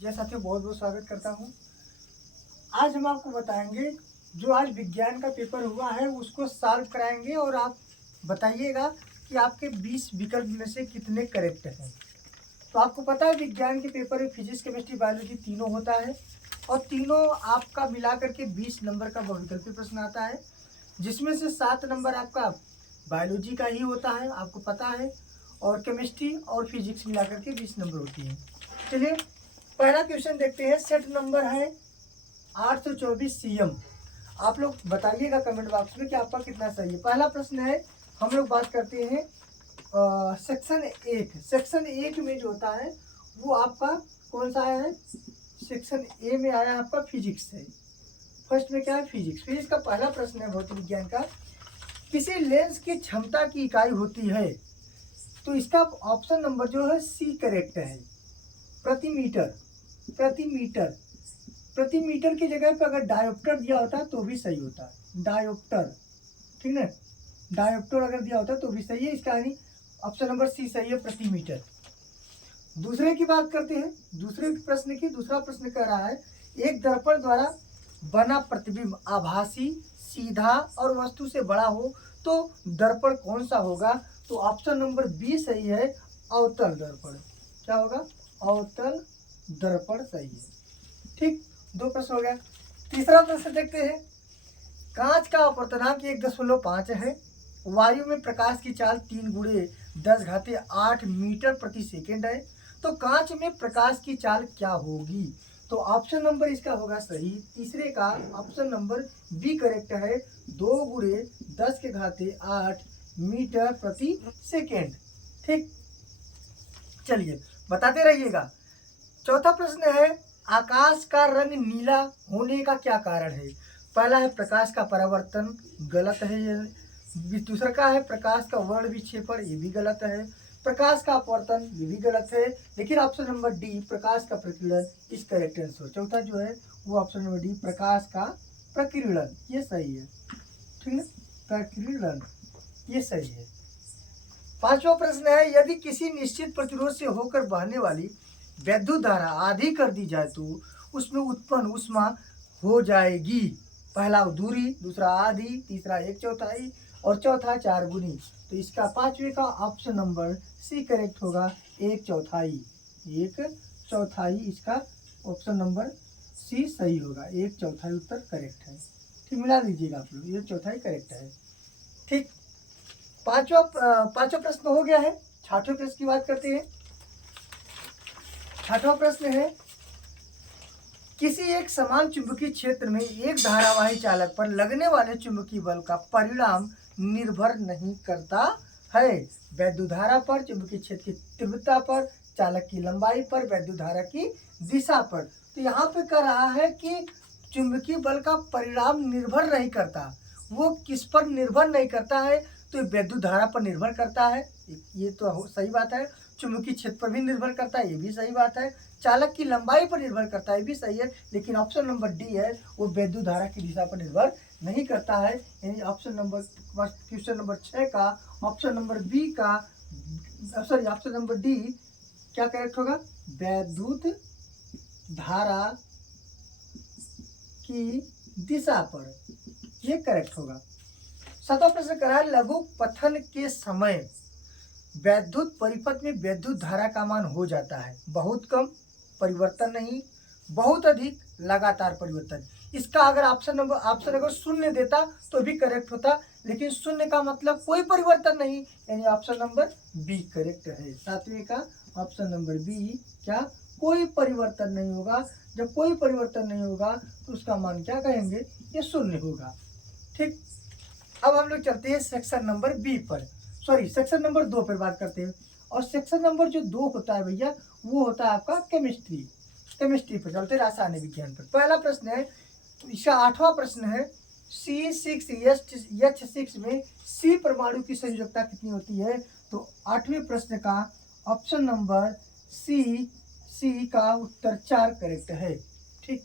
जय साथियों, बहुत बहुत स्वागत करता हूँ। आज हम आपको बताएंगे जो आज विज्ञान का पेपर हुआ है उसको सॉल्व कराएंगे और आप बताइएगा कि आपके 20 विकल्प में से कितने करेक्ट हैं। तो आपको पता है विज्ञान के पेपर में फिजिक्स, केमिस्ट्री, बायोलॉजी तीनों होता है और तीनों आपका मिला करके 20 नंबर का बहुविकल्पीय प्रश्न आता है, जिसमें से 7 नंबर आपका बायोलॉजी का ही होता है, आपको पता है, और केमिस्ट्री और फिजिक्स मिला करके 20 नंबर होती है। चलिए पहला क्वेश्चन देखते हैं। सेट नंबर है 824 CM। आप लोग बताइएगा कमेंट बॉक्स में कि आपका कितना सही है। पहला प्रश्न है, हम लोग बात करते हैं सेक्शन 1। सेक्शन 1 में जो होता है वो आपका कौन सा आया है? सेक्शन ए में आया है आपका फिजिक्स है। फर्स्ट में क्या है? फिजिक्स। फिजिक्स का पहला प्रश्न है भौतिक विज्ञान का, किसी लेंस की क्षमता की इकाई होती है। तो इसका ऑप्शन नंबर जो है सी करेक्ट है, प्रति मीटर। प्रति मीटर, प्रति मीटर की जगह पे अगर डायोप्टर दिया होता तो भी सही होता। डायोप्टर, ठीक है, डायोप्टर अगर दिया होता तो भी सही है। इसका यानी ऑप्शन नंबर सी सही है, प्रति मीटर। दूसरे की बात करते हैं, दूसरे प्रश्न की। दूसरा प्रश्न कह रहा है, एक दर्पण द्वारा बना प्रतिबिंब आभासी, सीधा और वस्तु से बड़ा हो तो दर्पण कौन सा होगा? तो ऑप्शन नंबर बी सही है, अवतल दर्पण। क्या होगा? अवतल दर्पण सही है। ठीक, 2 प्रश्न हो गया। तीसरा प्रश्न देखते हैं। कांच का अपवर्तनांक 1.5 है। वायु में प्रकाश की चाल 3 गुणे 10⁸ मीटर प्रति सेकेंड है। तो कांच में प्रकाश की चाल क्या होगी? तो ऑप्शन नंबर इसका होगा सही, तीसरे का ऑप्शन नंबर बी करेक्ट है, 2 गुणे 10⁸ मीटर प्रति सेकेंड। ठीक, चलिए बताते रहिएगा। चौथा प्रश्न है, आकाश का रंग नीला होने का क्या कारण है? पहला है प्रकाश का परावर्तन, गलत है ये। दूसरा का है प्रकाश का वर्ण विक्षेपण, ये भी गलत है। प्रकाश का अपवर्तन, ये भी गलत है। लेकिन ऑप्शन नंबर डी प्रकाश का प्रकीर्णन इस करेक्ट आंसर। चौथा जो है वो ऑप्शन नंबर डी प्रकाश का प्रकीर्णन, ये सही है। ठीक है, प्रकीर्णन ये सही है। पांचवा प्रश्न है, यदि किसी निश्चित प्रतिरोध से होकर बहने वाली वैद्युत धारा आधी कर दी जाए तो उसमें उत्पन्न ऊष्मा हो जाएगी। पहला दूरी, दूसरा आधी, तीसरा 1/4 और चौथा 4 गुनी। तो इसका पांचवे का ऑप्शन नंबर सी करेक्ट होगा, 1/4। 1/4 इसका ऑप्शन नंबर सी सही होगा, 1/4 उत्तर करेक्ट है। ठीक, मिला लीजिएगा आप लोग, 1/4 करेक्ट है। ठीक, पांचवा प्रश्न हो गया है। छठवें प्रश्न की बात करते हैं। छठवां प्रश्न है, किसी एक समान चुंबकीय क्षेत्र में एक धारावाही चालक पर लगने वाले चुंबकीय बल का परिणाम निर्भर नहीं करता है। वैद्युत धारा पर, चुंबकीय क्षेत्र की तीव्रता पर, चालक की लंबाई पर, वैद्युत धारा की दिशा पर। तो यहाँ पे कह रहा है कि चुंबकीय बल का परिणाम निर्भर नहीं करता। वो किस पर निर्भर नहीं करता है? तो वैद्युत धारा पर निर्भर करता है, ये तो सही बात है। चुंबकीय क्षेत्र पर भी निर्भर करता है, ये भी सही बात है। चालक की लंबाई पर निर्भर करता है, ये भी सही है। लेकिन ऑप्शन नंबर डी है वो वैद्युत धारा की दिशा पर निर्भर नहीं करता है। यानी ऑप्शन नंबर क्वेश्चन नंबर 6 का ऑप्शन नंबर बी का सॉरी ऑप्शन नंबर डी क्या करेक्ट होगा? वैद्युत धारा की दिशा पर, ये करेक्ट होगा। सातवां प्रश्न कह रहा है, लघु पथन के समय वैद्युत परिपथ में वैद्युत धारा का मान हो जाता है बहुत कम, परिवर्तन नहीं, बहुत अधिक, लगातार परिवर्तन। इसका अगर ऑप्शन अगर शून्य देता तो भी करेक्ट होता, लेकिन शून्य का मतलब कोई परिवर्तन नहीं, यानी ऑप्शन नंबर बी करेक्ट है। सातवें का ऑप्शन नंबर बी क्या? कोई परिवर्तन नहीं होगा। जब कोई परिवर्तन नहीं होगा तो उसका मान क्या कहेंगे? ये शून्य होगा। ठीक, अब हम लोग चलते हैं सेक्शन नंबर बी पर, सॉरी सेक्शन नंबर 2 पर बात करते हैं। और सेक्शन नंबर जो 2 होता है भैया, वो होता है आपका केमिस्ट्री। केमिस्ट्री पर चलते हैं, रासायनिक विज्ञान पर। पहला प्रश्न है, इसका 8वां प्रश्न है, C6H6 में सी परमाणु की संयोजकता कितनी होती है? तो 8वें प्रश्न का ऑप्शन नंबर सी का उत्तर 4 करेक्ट है। ठीक,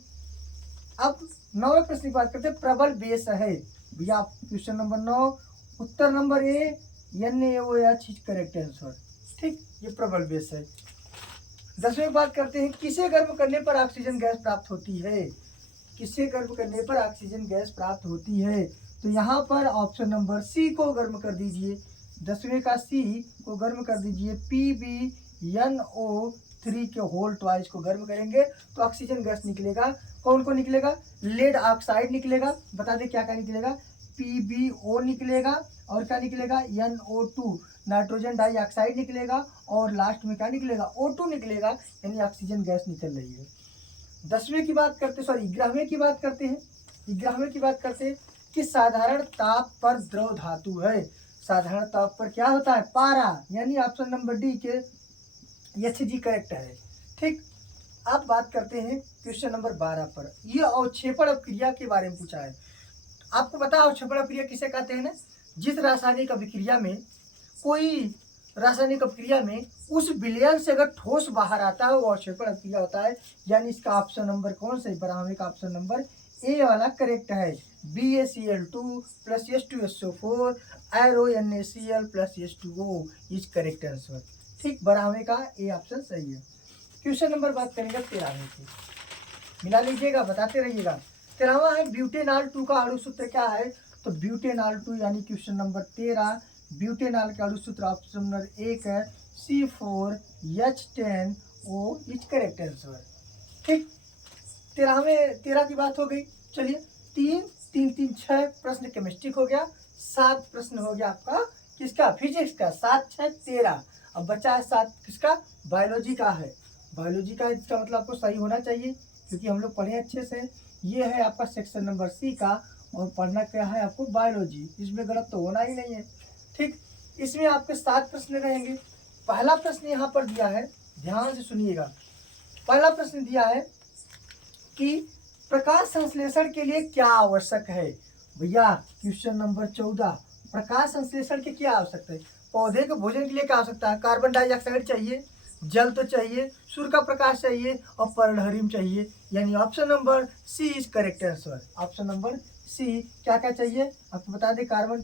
अब 9वें प्रश्न की बात करते हैं, प्रबल बेस है भैया। Question number 9 Uttar number A NaOH correct answer. ठीक, ये प्रबल बेस है। 10वीं बात करते हैं, किसे गर्म करने पर ऑक्सीजन गैस प्राप्त होती है? किसे गर्म करने पर ऑक्सीजन गैस प्राप्त होती है? तो यहाँ पर ऑप्शन नंबर सी को गर्म कर दीजिए। 10वें का सी को गर्म कर दीजिए। PbNO3 के होल ट्वाइस को गर्म करेंगे तो ऑक्सीजन गैस निकलेगा। कौन को निकलेगा? लेड ऑक्साइड निकलेगा। बता दें क्या क्या निकलेगा? PbO निकलेगा और क्या निकलेगा? NO2 नाइट्रोजन डाइऑक्साइड निकलेगा और लास्ट में क्या निकलेगा? O2 निकलेगा, यानी ऑक्सीजन गैस निकल रही है। 11वें की बात करते हैं। 11वें की बात करते हैं कि साधारण ताप पर द्रव धातु है। साधारण ताप पर क्या होता है? पारा, यानी ऑप्शन नंबर डी के Hg करेक्ट है। ठीक, अब बात करते हैं क्वेश्चन नंबर 12 पर। ये अवक्षेपण अभिक्रिया के बारे में पूछा है। आपको पता है अवक्षेपण अभिक्रिया किसे कहते हैं ना? जिस रासायनिक अभिक्रिया में उस विलयन से अगर ठोस बाहर आता है वो अवक्षेपण अभिक्रिया होता है। यानी इसका ऑप्शन नंबर कौन सा है? 12वें का ऑप्शन नंबर ए वाला करेक्ट है। BaCl2 + H2SO4 ArONaCl + H2O is correct answer. ठीक, 12वें का ए ऑप्शन सही है। क्वेश्चन नंबर बात करेंगे 13वें की, मिला लीजिएगा, बताते रहिएगा। 13वां है ब्यूटेनॉल 2 का अणु सूत्र क्या है? तो ब्यूटेनॉल 2 यानी क्वेश्चन नंबर 13, ब्यूटेनॉल का अणु सूत्र ऑप्शन नंबर 1 है C4H10O इज करेक्ट आंसर। ठीक, 13 की बात हो गई। चलिए 6 प्रश्न केमिस्ट्री हो गया, 7 प्रश्न हो गया आपका किसका? फिजिक्स का। 7 6 13। अब बचा है 7 किसका? बायोलॉजी का है। बायोलॉजी का इसका मतलब आपको सही होना चाहिए क्योंकि हम लोग पढ़े अच्छे से। ये है आपका सेक्शन नंबर सी का और पढ़ना क्या है आपको? बायोलॉजी। इसमें गलत तो होना ही नहीं है। ठीक, इसमें आपके 7 प्रश्न रहेंगे। पहला प्रश्न यहाँ पर दिया है, ध्यान से सुनिएगा। पहला प्रश्न दिया है कि प्रकाश संश्लेषण के लिए क्या आवश्यक है? भैया क्वेश्चन नंबर 14, प्रकाश संश्लेषण के क्या आवश्यकता है? पौधे को भोजन के लिए क्या आवश्यकता है? कार्बन डाइऑक्साइड चाहिए, जल तो चाहिए, सूर्य का प्रकाश चाहिए और पर्णहरिम चाहिए, यानी option number C is correct answer. Option number C. क्या क्या चाहिए आपको बता दें? कार्बन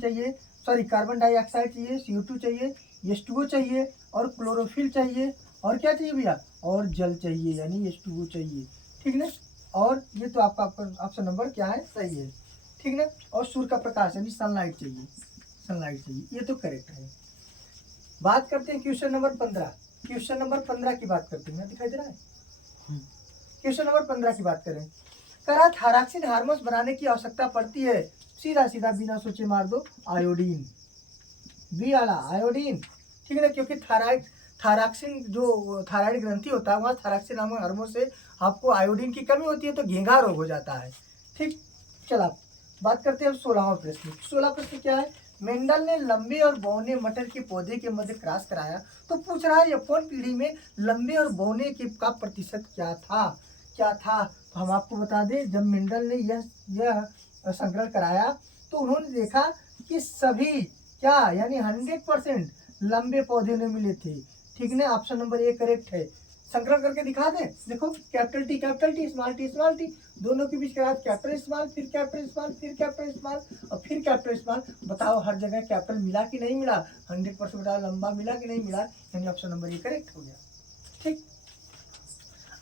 डाइऑक्साइड चाहिए, CO2 चाहिए, H2O चाहिए और क्लोरोफिल चाहिए और क्या चाहिए भैया? और जल चाहिए, यानी H2O चाहिए। ठीक ना? और ये तो आपका ऑप्शन नंबर क्या है? सही है। ठीक ना? और सूर्य का प्रकाश यानी सनलाइट चाहिए, ये तो करेक्ट है। बात करते हैं क्वेश्चन नंबर 15। क्वेश्चन नंबर 15 की बात करते हैं, दिखाई दे रहा है? क्वेश्चन नंबर 15 की बात करें। करा थायरॉक्सिन हार्मोन्स बनाने की आवश्यकता पड़ती है? सीधा सीधा बिना सोचे मार दो, आयोडीन। बी वाला आयोडीन। ठीक है ना? क्योंकि थायरॉक्सिन जो थायराइड ग्रंथि होता है वहाँ थायरॉक्सिन नामक हार्मोन से आपको आयोडीन की कमी होती है तो घेंघा रोग हो जाता है। ठीक, चला बात करते हैं 16वां प्रश्न। 16 प्रश्न क्या है? मेंडल ने लंबे और बौने मटर के पौधे के मध्य क्रॉस कराया तो पूछ रहा है F1 पीढ़ी में लंबे और बौने के का प्रतिशत क्या था? तो हम आपको बता दें, जब मेंडल ने यह संकलन कराया तो उन्होंने देखा कि सभी क्या यानी 100% लंबे पौधे ने मिले थे। ठीक ना? ऑप्शन नंबर ए करेक्ट है। संकलन करके दिखा दें, देखो कैपिटल टी स्मॉल टी दोनों के बीच करा, कैपिटल स्मॉल फिर कैपिटल स्मॉल फिर कैपिटल स्मॉल और फिर कैपिटल स्मॉल। बताओ हर जगह कैपिटल मिला कि नहीं मिला? 100% बताओ लंबा मिला कि नहीं मिला? यानी ऑप्शन नंबर ए करेक्ट हो गया। ठीक,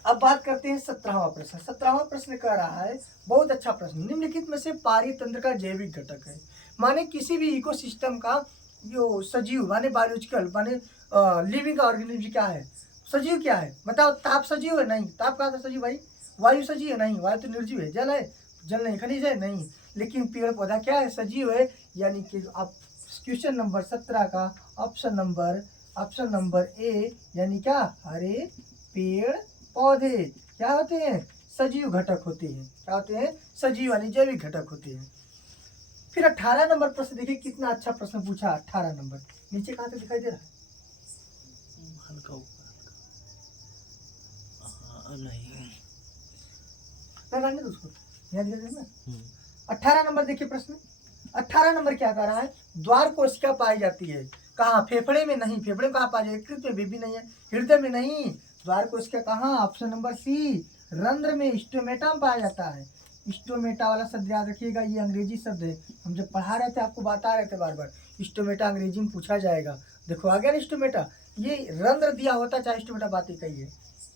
अब बात करते हैं 17वां प्रश्न। 17वां प्रश्न कह रहा है, बहुत अच्छा प्रश्न, निम्नलिखित में से पारितंत्र का जैविक घटक है? माने किसी भी इकोसिस्टम का जो सजीव माने बायोलॉजिकल माने लिविंग ऑर्गेनिज्म क्या है? सजीव क्या है? बताओ। ताप सजीव है? नहीं। ताप कहाँ था सजीव भाई? वायु सजीव है? नहीं, वायु तो निर्जीव है। जल है? जल नहीं। खनिज है? नहीं। लेकिन पेड़ पौधा क्या है? सजीव है। यानी कि आप क्वेश्चन नंबर 17 का ऑप्शन नंबर ए यानी क्या? हरे पेड़ पौधे क्या होते हैं? सजीव घटक होते हैं। क्या होते हैं? सजीव यानी जैविक घटक होते हैं। फिर 18 नंबर प्रश्न देखिए, कितना अच्छा प्रश्न पूछा। 18 नंबर नीचे कहाँ से दिखाई दे रहा है? नहीं उसको यहाँ दिखाई दे रहा है। 18 नंबर देखिए प्रश्न। 18 नंबर क्या कह रहा है? द्वार कोशिका पाई जाती है कहाँ? फेफड़े में नहीं। फेफड़े में कहाँ पाई जाती है? यकृत में भी नहीं है, हृदय में नहीं। द्वार कोशिका कहाँ? ऑप्शन नंबर सी, रंध्र में, स्टोमेटा में पाया जाता है। स्टोमेटा वाला शब्द याद रखिएगा, ये अंग्रेजी शब्द है। हम जब पढ़ा रहे थे आपको बता रहे थे बार बार, स्टोमेटा अंग्रेजी में पूछा जाएगा। देखो आ गया ना स्टोमेटा, ये रंध्र दिया होता चाहे स्टोमेटा, बात ही कही है।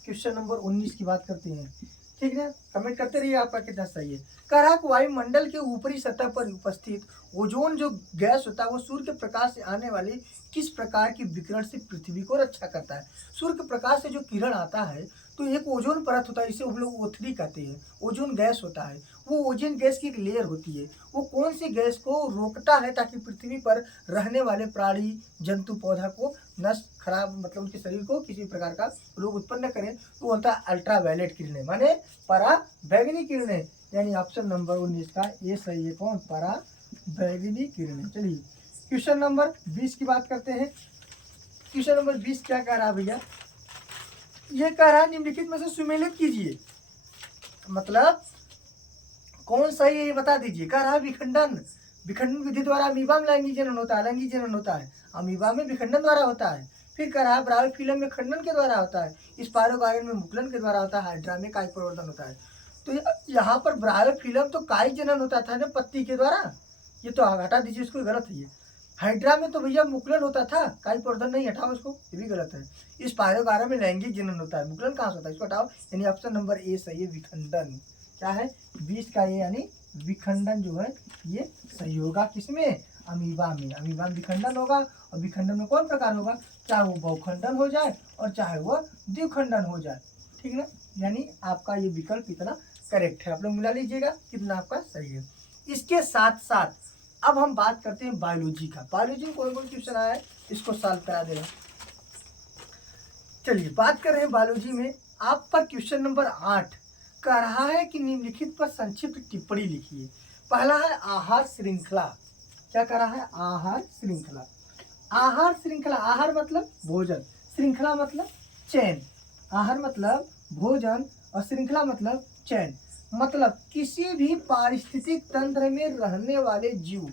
क्वेश्चन नंबर 19 की बात करते हैं, ठीक है। कमेंट करते रहिए आपका कितना सही है। कह रहा है कि वायुमंडल के ऊपरी सतह पर उपस्थित ओजोन जो गैस होता है वो सूर्य के प्रकाश से आने वाली किस प्रकार की विकिरण से पृथ्वी को रक्षा करता है। सूर्य के प्रकाश से जो किरण आता है तो एक ओजोन परत होता है, इसे हम लोग O3 कहते हैं। ओजोन गैस होता है, वो ओजोन गैस की एक लेयर होती है। वो कौन सी गैस को रोकता है ताकि पृथ्वी पर रहने वाले प्राणी जंतु पौधा को नष्ट खराब मतलब उनके शरीर को किसी प्रकार का रोग उत्पन्न करें, तो होता है अल्ट्रावायलेट किरणें, माने पराबैंगनी किरणें। यानी ऑप्शन नंबर 19 का ये सही है। कौन? पराबैंगनी किरणें। चलिए क्वेश्चन नंबर 20 की बात करते हैं। क्वेश्चन नंबर 20 क्या कह रहा है भैया? ये कह रहा है निम्नलिखित में से सुमेलित कीजिए, मतलब कौन सही है ये बता दीजिए। कह रहा है विखंडन, विखंडन विधि द्वारा अमीबा में लैंगिक जनन होता है, लैंगिक जनन होता है, अमीबा में विखंडन द्वारा होता है। फिर कह रहा है ब्रायोफिलम में खंडन के द्वारा होता है, स्पायरोगायन में मुकुलन के द्वारा होता है, हाइड्रा में कायिक परिवर्तन होता है। तो यहाँ पर ब्रायोफिलम तो कायिक जनन होता था ना पत्ती के द्वारा, ये तो हटा दीजिए, इसको गलत है ये। हाइड्रा में तो भैया मुकुलन होता था, कायिक परिवर्तन नहीं, हटाओ इसको, ये भी गलत है। स्पायरोगायन में लैंगिक जनन होता है, मुकुलन कहाँ से होता है, इसको हटाओ। यानी ऑप्शन नंबर ए सही है, विखंडन। क्या है? 20 का ये यानी विखंडन जो है ये सही होगा। किसमें? अमीबा में। अमीबा में विखंडन होगा, और विखंडन में कौन प्रकार होगा? चाहे वो बहुखंडन हो जाए और चाहे वो द्विखंडन हो जाए, ठीक ना। यानी आपका ये विकल्प इतना करेक्ट है, आप लोग मिला लीजिएगा कितना आपका सही है। इसके साथ साथ अब हम बात करते हैं बायोलॉजी का। बायोलॉजी में कौन कौन क्वेश्चन आया है इसको सॉल्व करा देना। चलिए बात कर रहे हैं बायोलॉजी में। आप पर क्वेश्चन नंबर 8 कह रहा है कि निम्नलिखित पर संक्षिप्त टिप्पणी लिखिए। पहला है आहार श्रृंखला। क्या कह रहा है? आहार श्रृंखला। आहार श्रृंखला, आहार मतलब भोजन, श्रृंखला मतलब चैन। आहार मतलब भोजन और श्रृंखला मतलब चैन। मतलब किसी भी पारिस्थितिक तंत्र में रहने वाले जीव,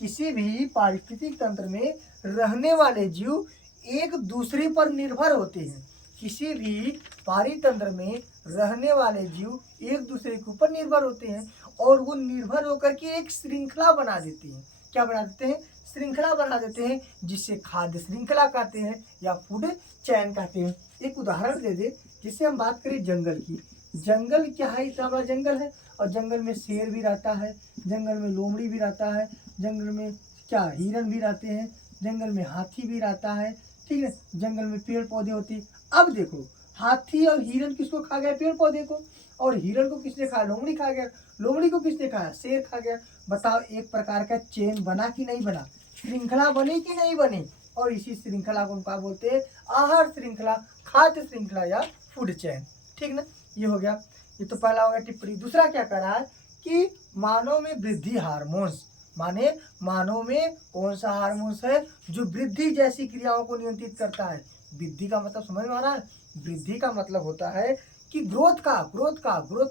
किसी भी पारिस्थितिक तंत्र में रहने वाले जीव एक दूसरे पर निर्भर होते हैं। किसी भी पारितंत्र में रहने वाले जीव एक दूसरे के ऊपर निर्भर होते हैं और वो निर्भर होकर के एक श्रृंखला बना देते हैं। क्या बना देते हैं? श्रृंखला बना देते हैं, जिसे खाद्य श्रृंखला कहते हैं या फूड चैन कहते हैं। एक उदाहरण दे दे, जिससे हम बात करें जंगल की। जंगल क्या है? इतना बड़ा जंगल है और जंगल में शेर भी रहता है, जंगल में लोमड़ी भी रहता है, जंगल में क्या हिरन भी रहते हैं, जंगल में हाथी भी रहता है, ठीक है। जंगल में पेड़ पौधे होते हैं। अब देखो, हाथी और हिरन किसको खा गया? पेड़ पौधे को। और हिरन को किसने खाया? लोमड़ी खा गया। लोमड़ी को किसने खाया? शेर खा गया। बताओ एक प्रकार का चेन बना कि नहीं बना? श्रृंखला बनी कि नहीं बनी? और इसी श्रृंखला को हम क्या बोलते हैं? आहार श्रृंखला, खाद्य श्रृंखला या फूड चैन, ठीक ना। ये हो गया, ये तो पहला हो गया टिप्पणी। दूसरा क्या कर रहा है कि मानव में वृद्धि हार्मोन्स, माने मानव में कौन सा हार्मोन्स है जो वृद्धि जैसी क्रियाओं को नियंत्रित करता है। वृद्धि का मतलब समझ में आ रहा है? वृद्धि का मतलब होता है कि ग्रोथ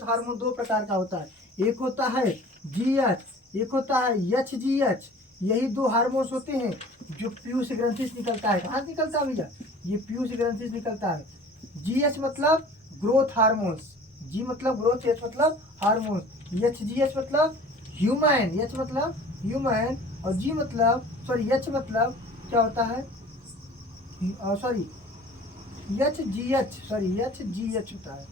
हार्मोन दो प्रकार का होता है। एक होता है GH, एक होता है HGH। यही दो हार्मोन्स होते हैं जो पीयूष ग्रंथि से निकलता है। कहाँ से निकलता है भैया? ये पीयूष ग्रंथि से निकलता है। GH मतलब ग्रोथ हार्मोन्स, G मतलब ग्रोथ, H मतलब हार्मोन, HGH मतलब ह्यूमन, H मतलब ह्यूमन और G मतलब H मतलब क्या होता है? HGH होता है।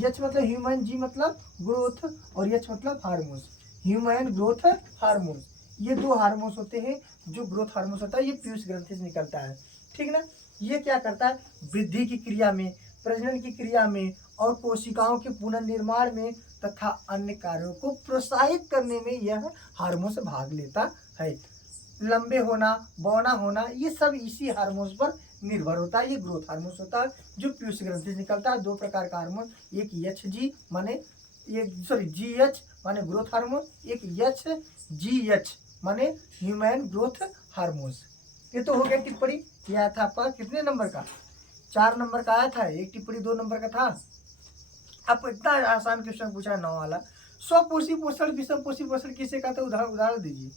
H मतलब ह्यूमन, G मतलब ग्रोथ और H मतलब हार्मोन्स, ह्यूमन ग्रोथ हार्मोन्स। ये दो हार्मोन्स होते हैं। जो ग्रोथ हार्मोन्स होता है ये पीयूष ग्रंथि से निकलता है, ठीक ना। ये क्या करता है? वृद्धि की क्रिया में, प्रजनन की क्रिया में और कोशिकाओं के पुनर्निर्माण में तथा अन्य कार्यों को प्रोत्साहित करने में यह हार्मोन भाग लेता है। लंबे होना, बौना होना, ये सब इसी हार्मोन्स पर निर्भर होता है। ये ग्रोथ हार्मोन्स होता है जो पीयूष ग्रंथि से निकलता है। दो प्रकार का हार्मोन, एक HG माने GH माने ग्रोथ हार्मोन, एक HGH माने ह्यूमन ग्रोथ हार्मोन्स। ये तो हो गया टिप्पणी। यह था आपका कितने नंबर का? 4 नंबर का आया था। एक टिप्पणी 2 नंबर का था। अब इतना आसान क्वेश्चन पूछा 9 वाला। स्वपोषी पोषण, विषम पोषी पोषण किसे कहते हैं? उदाहरण दीजिए।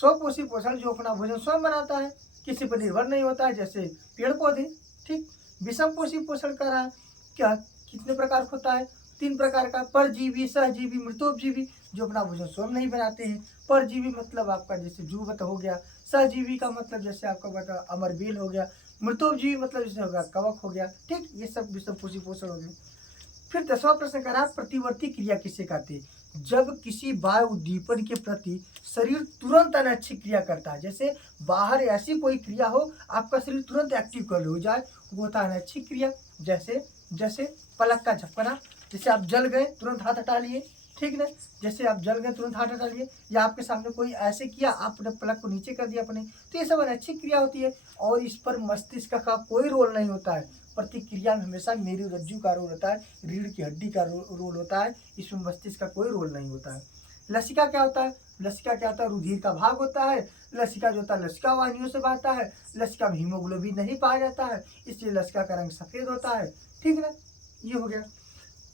स्वपोषी पोषण जो अपना भोजन स्वयं बनाता है, किसी पर निर्भर नहीं होता है, जैसे पेड़ पौधे, ठीक। विषम पोषी पोषण कर रहा है, क्या कितने प्रकार का होता है? 3 प्रकार का, परजीवी, सहजीवी, मृतोपजीवी, जो अपना भोजन स्वयं नहीं बनाते हैं। परजीवी मतलब आपका जैसे जूवत हो गया, सहजीवी का मतलब जैसे आपका बता अमरबेल हो गया, मृतोपजीवी मतलब इससे होगा कवक हो गया, ठीक, ये सब विषम पोषण हो गए। फिर 10वां प्रश्न करा प्रतिवर्ती क्रिया किसे कहते हैं? जब किसी वायु उद्दीपन के प्रति शरीर तुरंत अनैच्छिक क्रिया करता है, जैसे बाहर ऐसी कोई क्रिया हो आपका शरीर तुरंत एक्टिव कर हो जाए, वो होता है अनैच्छिक क्रिया। जैसे जैसे पलक का झपकना, जैसे आप जल गए तुरंत हाथ हटा लिए, ठीक ना, जैसे आप जल गए तुरंत हाथ हटा लिए, या आपके सामने कोई ऐसे किया आपने पलक को नीचे कर दिया अपने, तो ये सब अनैच्छिक क्रिया होती है और इस पर मस्तिष्क का कोई रोल नहीं होता है। प्रतिक्रिया में हमेशा मेरु रज्जु का रोल होता है, रीढ़ की हड्डी का रोल होता है, इसमें मस्तिष्क का कोई रोल नहीं होता है। लसिका क्या होता है? लसिका क्या होता है? रुधिर का भाग होता है। लसिका जो होता है लसिका वाहिनियों से बहता है। लसिका में हीमोग्लोबिन नहीं पाया जाता है, इसलिए लसिका का रंग सफेद होता है, ठीक ना, ये हो गया।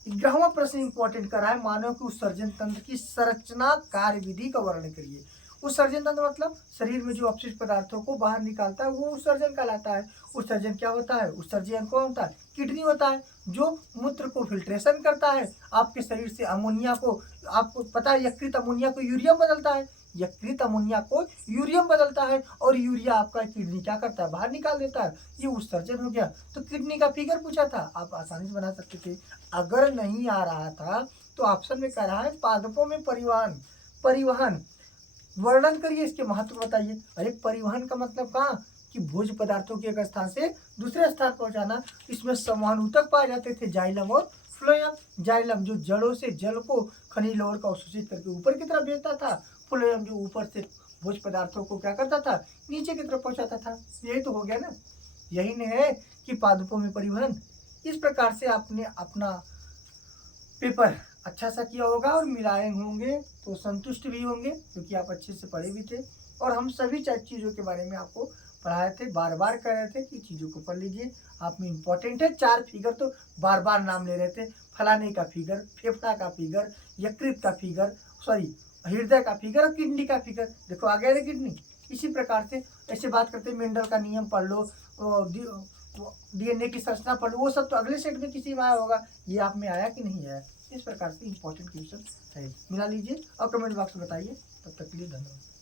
11वां प्रश्न इंपॉर्टेंट कर रहा है, मानव के उत्सर्जन तंत्र की संरचना कार्य विधि का वर्णन करिए। उत्सर्जन तंत्र मतलब शरीर में जो अपशिष्ट पदार्थों को बाहर निकालता है वो उत्सर्जन कहलाता है। उत्सर्जन क्या होता है? उत्सर्जन कौन होता है? किडनी होता है, जो मूत्र को फिल्ट्रेशन करता है, आपके शरीर से अमोनिया को, आपको पता है यकृत अमोनिया को यूरियम बदलता है, यकृत अमोनिया को यूरियम बदलता है और यूरिया आपका किडनी क्या करता है? बाहर निकाल देता है, ये उत्सर्जन हो गया। तो किडनी का फिगर पूछा था, आप आसानी से बना सकते थे। अगर नहीं आ रहा था तो ऑप्शन में कह रहा है पादपों में परिवहन, परिवहन वर्णन करिए, इसके महत्व बताइए। अरे परिवहन का मतलब कहाँ कि भोज्य पदार्थों के एक स्थान से दूसरे स्थान पहुंचाना, इसमें समानुतक पाए जाते थे जाइलम और फ्लोएम। जाइलम जो जड़ों से जल को खनिज लवण का अवशोषित करके ऊपर की तरफ भेजता था, फ्लोएम जो ऊपर से भोज्य पदार्थों को क्या करता था? नीचे की तरफ पहुंचाता था। यही तो हो गया ना, यही नहीं है कि पादपों में परिवहन। इस प्रकार से आपने अपना पेपर अच्छा सा किया होगा और मिलाए होंगे तो संतुष्ट भी होंगे, क्योंकि आप अच्छे से पढ़े भी थे और हम सभी चीज़ों के बारे में आपको पढ़ाए थे, बार बार कह रहे थे कि चीज़ों को पढ़ लीजिए। आप में इम्पोर्टेंट है, 4 फिगर तो बार बार नाम ले रहे थे, फलाने का फिगर, फेफड़ा का फिगर, यकृत का फिगर, सॉरी हृदय का फिगर और किडनी का फिगर। देखो आ गया ना किडनी। इसी प्रकार से ऐसे बात करते मेंडल का नियम पढ़ लो, डीएनए की संरचना पढ़ लो, वो सब तो अगले सेट में किसी में आया होगा, ये आप में आया कि नहीं आया। इस प्रकार से इंपॉर्टेंट क्वेश्चन है, मिला लीजिए और कमेंट बॉक्स में बताइए। तब तक के लिए धन्यवाद।